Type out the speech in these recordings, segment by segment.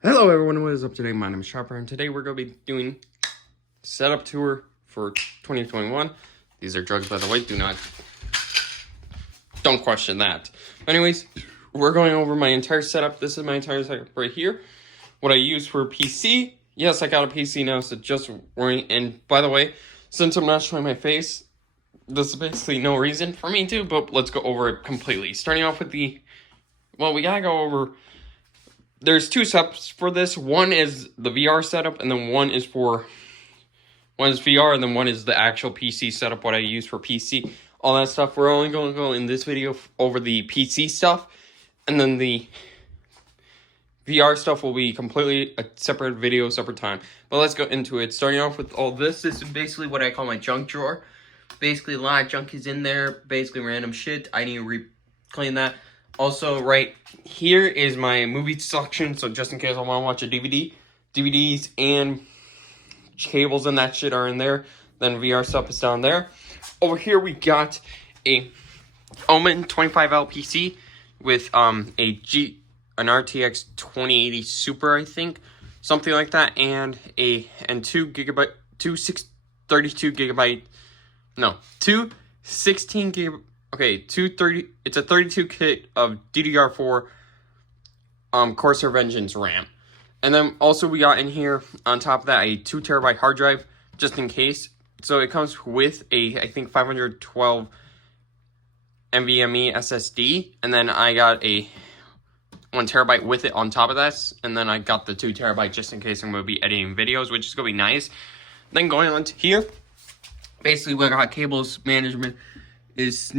Hello everyone, what is up today? My name is Chopper, and today we're going to be doing setup tour for 2021. These are drugs, by the way. Don't question that. Anyways, we're going over my entire setup. This is my entire setup right here. What I use for a PC. Yes, I got a PC now, so just worrying. And by the way, since I'm not showing my face, this is basically no reason for me to, but let's go over it completely. Starting off with we gotta go over. There's two setups for this. One is the VR setup, and then one is VR, and then one is the actual PC setup, what I use for PC, all that stuff. We're only going to go in this video over the PC stuff, and then the VR stuff will be completely a separate video, separate time. But let's go into it. Starting off with all this. This is basically what I call my junk drawer. Basically, a lot of junk is in there. Basically, random shit. I need to clean that. Also, right here is my movie section, so just in case I want to watch a DVD, DVDs and cables and that shit are in there. Then VR stuff is down there. Over here we got a Omen 25L PC with an RTX 2080 Super, I think, something like that, and two 16 gig. Okay, it's a 32 kit of DDR4 Corsair Vengeance RAM. And then also we got in here, on top of that, a 2 terabyte hard drive, just in case. So it comes with a, I think, 512 NVMe SSD. And then I got a 1 terabyte with it on top of that. And then I got the 2 terabyte just in case I'm going to be editing videos, which is going to be nice. Then going on to here, basically we got cables management. It's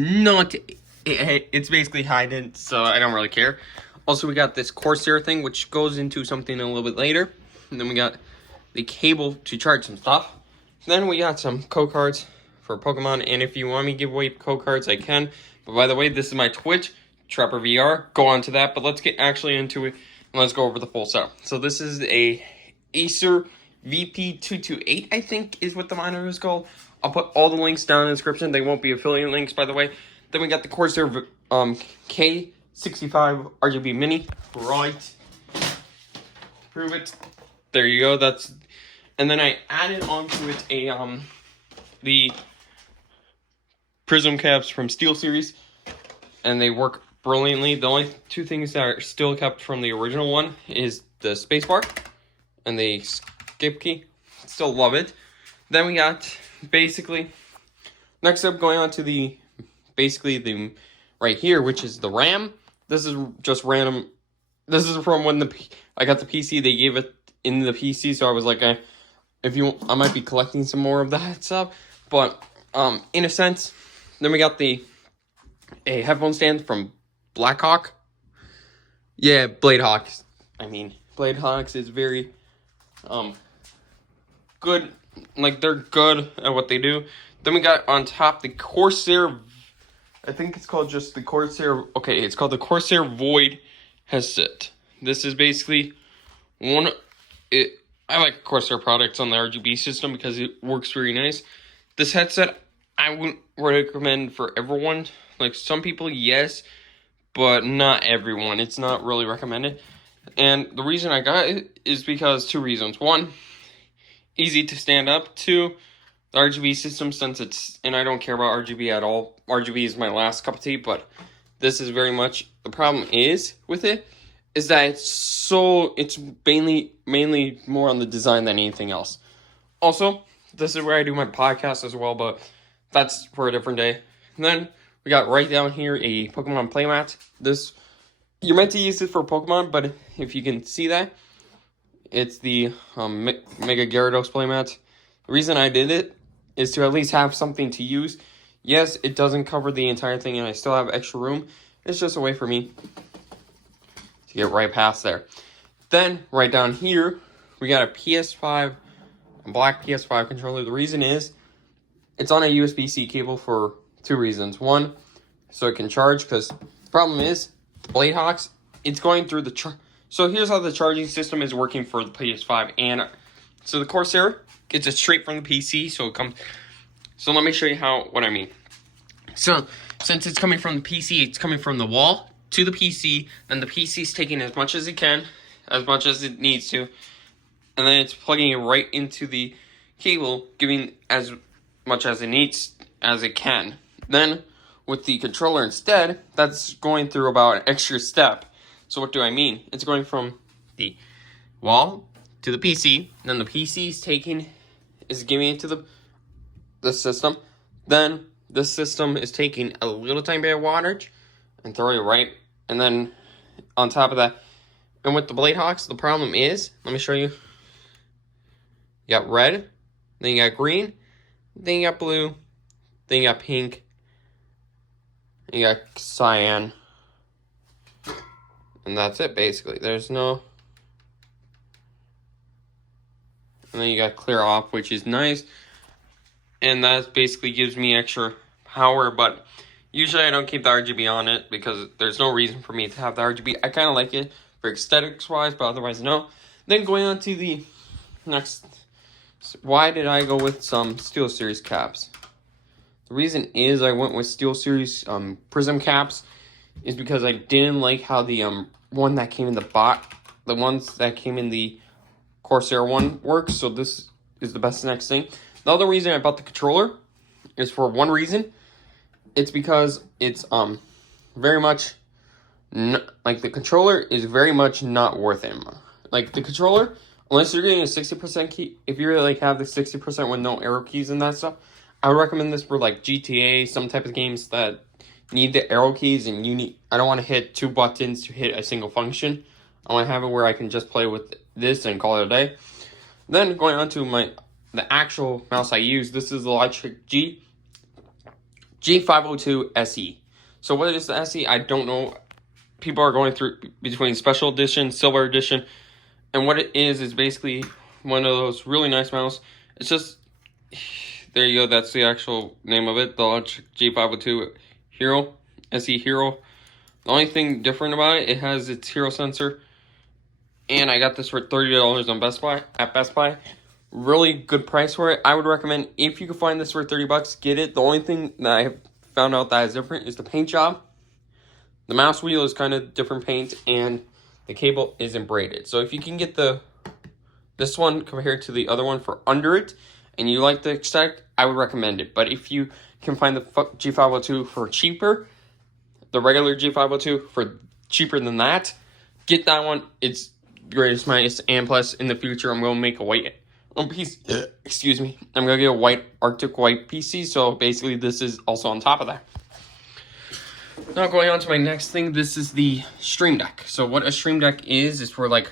basically hidden, so I don't really care. Also, we got this Corsair thing, which goes into something a little bit later. And then we got the cable to charge some stuff. Then we got some code cards for Pokemon, and if you want me to give away code cards, I can. But by the way, this is my Twitch, Trapper VR. Go on to that, but let's get actually into it, and let's go over the full setup. So this is a Acer VP228, I think is what the monitor is called. I'll put all the links down in the description. They won't be affiliate links, by the way. Then we got the Corsair K65 RGB Mini. Right. Prove it. There you go. And then I added onto it the Prism caps from SteelSeries, and they work brilliantly. The only two things that are still kept from the original one is the spacebar and the escape key. Still love it. Then we got basically, next up, going on to the right here, which is the RAM. This is just random. This is from when I got the PC. They gave it in the PC, so I was like, I might be collecting some more of that stuff. But in a sense, then we got a headphone stand from Blackhawk. Yeah, Bladehawks. Bladehawks is very good. Like, they're good at what they do. Then we got on top the Corsair, I think it's called just the Corsair, okay, it's called the Corsair Void headset. This is basically I like Corsair products on the RGB system because it works very nice. This headset, I wouldn't recommend for everyone. Like, some people, yes, but not everyone. It's not really recommended. And the reason I got it is because two reasons. One, easy to stand up. Two, the RGB system, and I don't care about RGB at all. RGB is my last cup of tea, but this is very much, the problem is with it, is that it's mainly more on the design than anything else. Also, this is where I do my podcast as well, but that's for a different day. And then we got right down here a Pokemon playmat. You're meant to use it for Pokemon, but if you can see that, it's the Mega Gyarados playmat. The reason I did it is to at least have something to use. Yes, it doesn't cover the entire thing, and I still have extra room. It's just a way for me to get right past there. Then, right down here, we got a black PS5 controller. The reason is, it's on a USB-C cable for two reasons. One, so it can charge, because the problem is, the Bladehawks, it's going through the So here's how the charging system is working for the PS5. And so the Corsair gets it straight from the PC. So let me show you what I mean. So since it's coming from the PC, it's coming from the wall to the PC. Then the PC is taking as much as it can as much as it needs to, and then it's plugging it right into the cable, giving as much as it needs as it can. Then with the controller instead, that's going through about an extra step. So what do I mean? It's going from the wall to the PC, then the PC is giving it to the system, then the system is taking a little tiny bit of wattage and throwing it right, and then on top of that, and with the Blade Hawks, the problem is, let me show you. You got red, then you got green, then you got blue, then you got pink, and you got cyan, and that's it basically. There's no, and then you got clear off, which is nice, and that basically gives me extra power, but usually I don't keep the RGB on it because there's no reason for me to have the RGB. I kind of like it for aesthetics wise, but otherwise no. Then going on to the next, why did I go with some SteelSeries caps? The reason is I went with SteelSeries prism caps is because I didn't like how the one that came in the ones that came in the Corsair one works, so this is the best next thing. The other reason I bought the controller is for one reason. It's because it's very much like the controller is very much not worth it. Like the controller, unless you're getting a 60% key, if you really like have the 60% with no arrow keys and that stuff, I would recommend this for like GTA, some type of games that need the arrow keys and I don't want to hit 2 buttons to hit a single function. I want to have it where I can just play with this and call it a day. Then going on to the actual mouse I use, this is the Logitech G502 SE. So what is the SE? I don't know. People are going through between special edition, silver edition, and what it is basically one of those really nice mouse. It's just, there you go, that's the actual name of it, the Logitech G502 Hero, SE Hero. The only thing different about it, it has its hero sensor, and I got this for $30 on Best Buy. Really good price for it. I would recommend, if you can find this for 30 bucks, get it. The only thing that I have found out that is different is the paint job. The mouse wheel is kind of different paint, and the cable isn't braided. So if you can get this one compared to the other one for under it, and you like the aesthetic, I would recommend it. But if you can find the G502 for cheaper, the regular G502 for cheaper than that, get that one. It's greatest minus, and plus in the future I'm going to make a white piece. Excuse me. I'm going to get a white Arctic white PC, so basically this is also on top of that. Now going on to my next thing, this is the Stream Deck. So what a Stream Deck is for like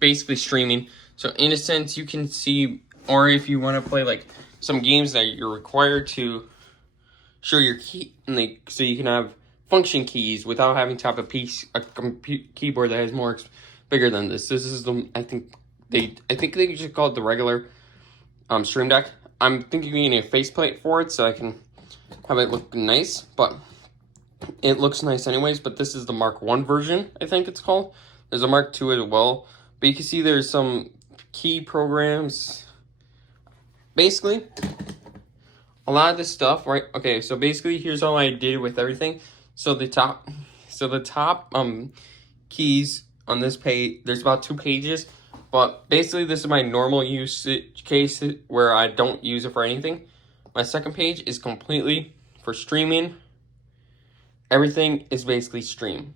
basically streaming. So in a sense you can see, or if you want to play like some games that you're required to show your key, like, so you can have function keys without having to have a keyboard that has bigger than this. This is the, I think they just call it the regular Stream Deck. I'm thinking of getting a faceplate for it so I can have it look nice, but it looks nice anyways. But this is the Mark 1 version, I think it's called. There's a Mark 2 as well, but you can see there's some key programs. Basically, a lot of this stuff, right? Okay, so basically here's how I did with everything. So the top keys on this page, there's about 2 pages, but basically this is my normal usage case where I don't use it for anything. My second page is completely for streaming. Everything is basically streaming.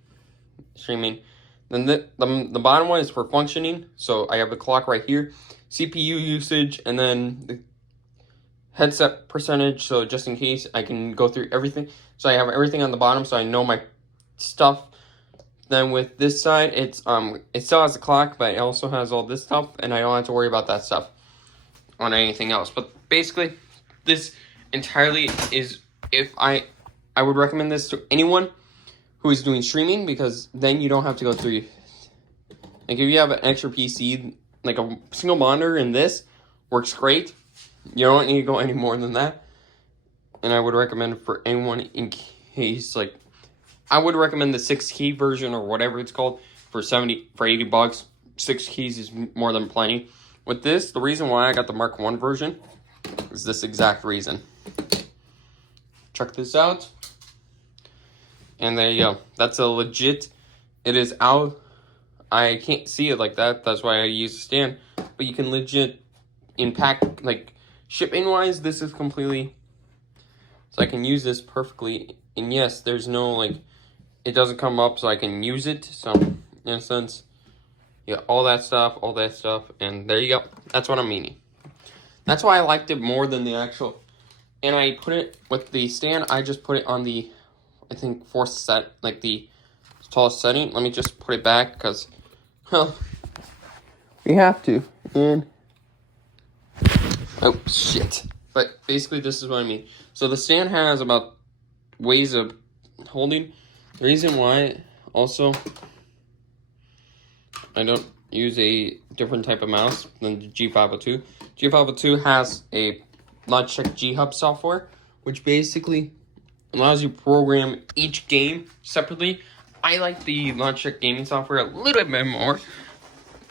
Then the bottom one is for functioning. So I have the clock right here, CPU usage, and then the headset percentage. So just in case, I can go through everything. So I have everything on the bottom, so I know my stuff. Then with this side, it still has the clock, but it also has all this stuff, and I don't have to worry about that stuff on anything else. But basically, this entirely is, if I would recommend this to anyone who is doing streaming, because then you don't have to go through, like, if you have an extra PC, like a single monitor, and this works great. You don't need to go any more than that. And I would recommend it for anyone in case, like, I would recommend the 6-key version or whatever it's called for 80 bucks. 6 keys is more than plenty. With this, the reason why I got the Mark 1 version is this exact reason. Check this out. And there you go. That's a legit, it is out I can't see it like that. That's why I use a stand. But you can legit impact, like, shipping wise, this is completely, so I can use this perfectly. And yes, there's no, like, it doesn't come up, so I can use it. So in a sense, yeah, all that stuff, and there you go. That's what I'm meaning. That's why I liked it more than the actual. And I put it with the stand. I just put it on the, I think, fourth set, like the tallest setting. Let me just put it back because, well, we have to. And oh shit! But basically, this is what I mean. So the stand has about ways of holding. The reason why, also, I don't use a different type of mouse than the G502. G502 has a Logitech G Hub software, which basically allows you to program each game separately. I like the Logitech gaming software a little bit more.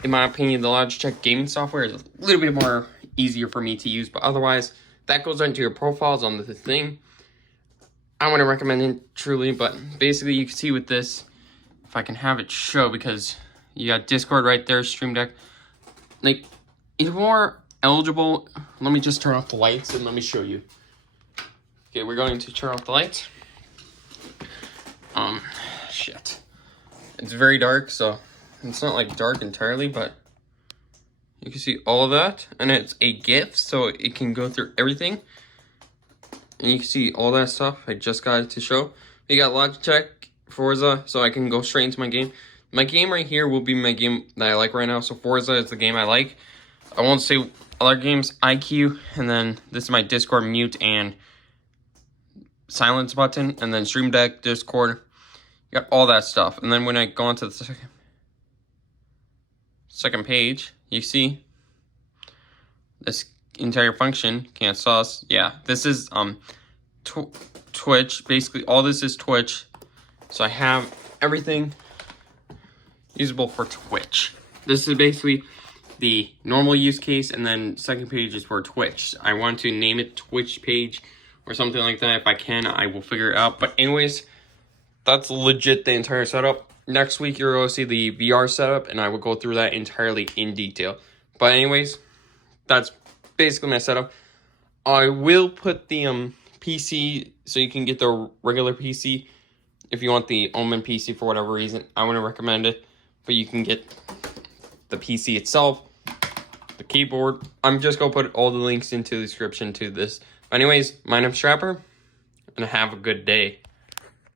In my opinion, the Logitech gaming software is a little bit more easier for me to use, but otherwise, that goes into your profiles on the thing. I want to recommend it truly, but basically you can see with this, if I can have it show, because you got Discord right there, Stream Deck. Like, it's more eligible. Let me just turn off the lights and let me show you. Okay, we're going to turn off the lights. Shit. It's very dark, so it's not like dark entirely, but you can see all of that, and it's a GIF, so it can go through everything. And you can see all that stuff. I just got it to show. We got Logitech, Forza, so I can go straight into my game. My game right here will be my game that I like right now. So Forza is the game I like. I won't say other games, IQ, and then this is my Discord mute and silence button, and then Stream Deck, Discord. You got all that stuff. And then when I go onto the second page, you see this entire function, can't sauce. Yeah, this is Twitch. Basically, all this is Twitch. So I have everything usable for Twitch. This is basically the normal use case, and then second page is for Twitch. I want to name it Twitch page or something like that. If I can, I will figure it out. But anyways, that's legit the entire setup. Next week, you're going to see the VR setup, and I will go through that entirely in detail. But anyways, that's basically my setup. I will put the PC, so you can get the regular PC. If you want the Omen PC for whatever reason, I wouldn't recommend it. But you can get the PC itself, the keyboard. I'm just going to put all the links into the description to this. But anyways, my name's Trapper, and have a good day.